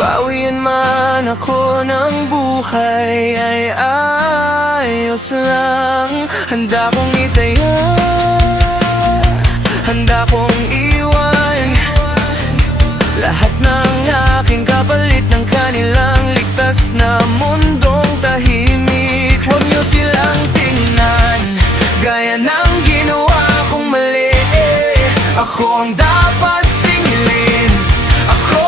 Bawian man ako ng buhay ay ayos lang. Handa kong itaya, handa kong iwan lahat ng aking kapalit ng kanilang ligtas na mundong tahimik. Huwag niyo silang tingnan gaya ng ginawa kong mali. Ako ang dapat singilin, ako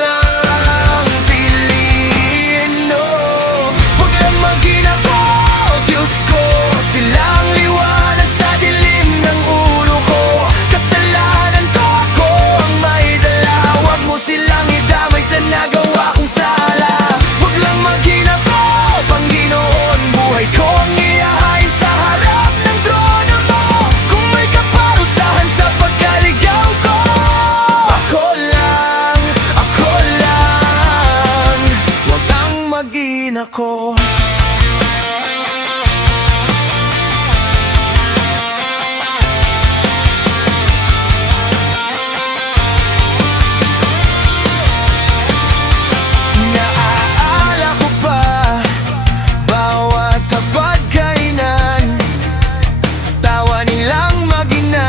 lang piliin. No, huwag lang maging ako, Diyos ko. Silang liwanag sa dilim ng ulo ko. Kasalanan ko, ako ang may dala. Huwag mo silang idamay sa nagawa kong sala. Huwag lang maging ako, Panginoon. Buhay ko ang ihahain sa harap ng trono mo. Kung may kaparusahan sa pagkaligaw ko, ako lang, huwag kang maging ako. Naaala ko pa bawat hapagkainan, tawa nilang mag-ina.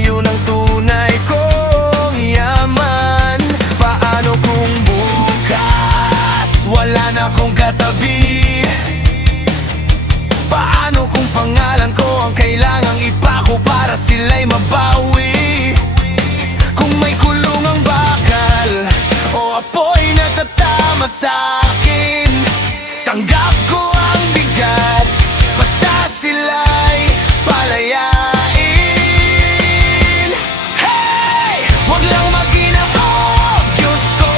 Yun ang tunay kong yaman. Paano kung bukas wala na akong katabi? Paano kung pangalan ko ang kailangang ipako para sila'y mabawi? Kung may kulong ang bakal o apoy na tatama sa akin, tanggap ko ang bigat basta sila'y palayain. Hey! Huwag lang maging ako, Diyos ko.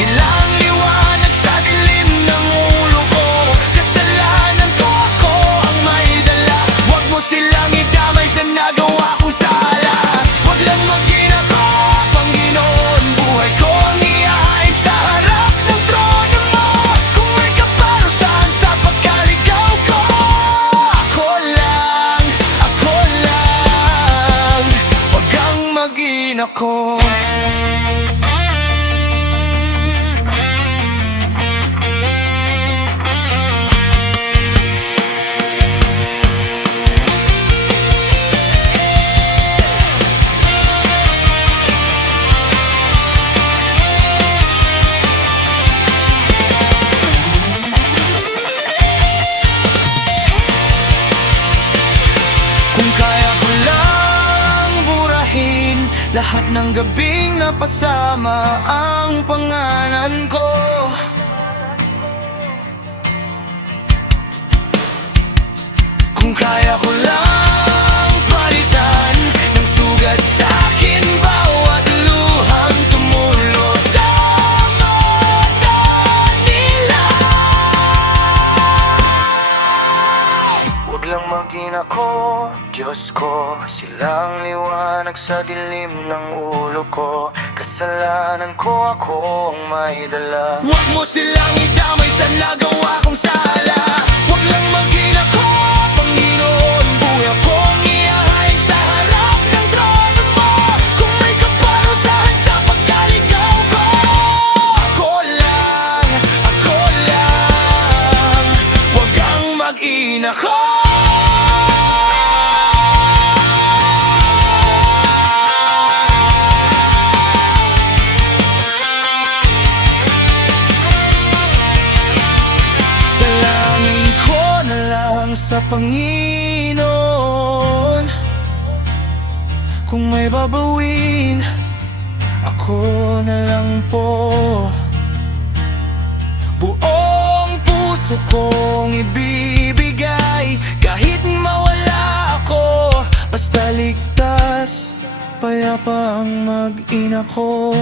Silang liwanag sa dilim ng ulo ko. Kasalanan ko, ako ang may dala. Huwag mo silang idamay sa nagawa kong sala. Huwag lang maging ako, Panginoon. Buhay ko ang ihahain sa harap ng trono mo. Kung may kaparusahan sa pagkaligaw ko, ako lang, huwag kang maging ako. Kung kaya ko lang burahin lahat ng gabing napasama ang pangalan ko. Kung kaya ko lang palitan ng sugat sa akin bawat luhang tumulo sa mata nila. Huwag lang maging ako, Diyos ko. Silang liwanag sa dilim ng ulo ko. Kasalanan ko, ako ang may dala. Huwag mo silang idamay sa nagawa kong sala. Huwag lang maging ako, Panginoon. Buhay kong ihahain sa harap ng trono mo. Kung may kaparusahan sa pagkaligaw ko, ako lang, huwag kang mag-ina ko. Dalangin ko na lang sa Panginoon, kung may babawin, ako na lang po. Buong puso kong ibibigay kahit mawala ako. Basta ligtas, payapa ang mag-ina ko.